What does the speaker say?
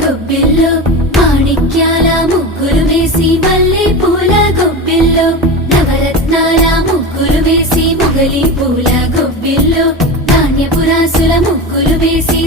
గొబ్బిల్లో మాణిక్యాల ముగ్గులు వేసి మల్లె పూల గొబ్బిల్లో నవరత్నాల ముగ్గులు వేసి మొగలి పూల గొబ్బిల్లో ధాన్యపురాసుల ముగ్గులు వేసి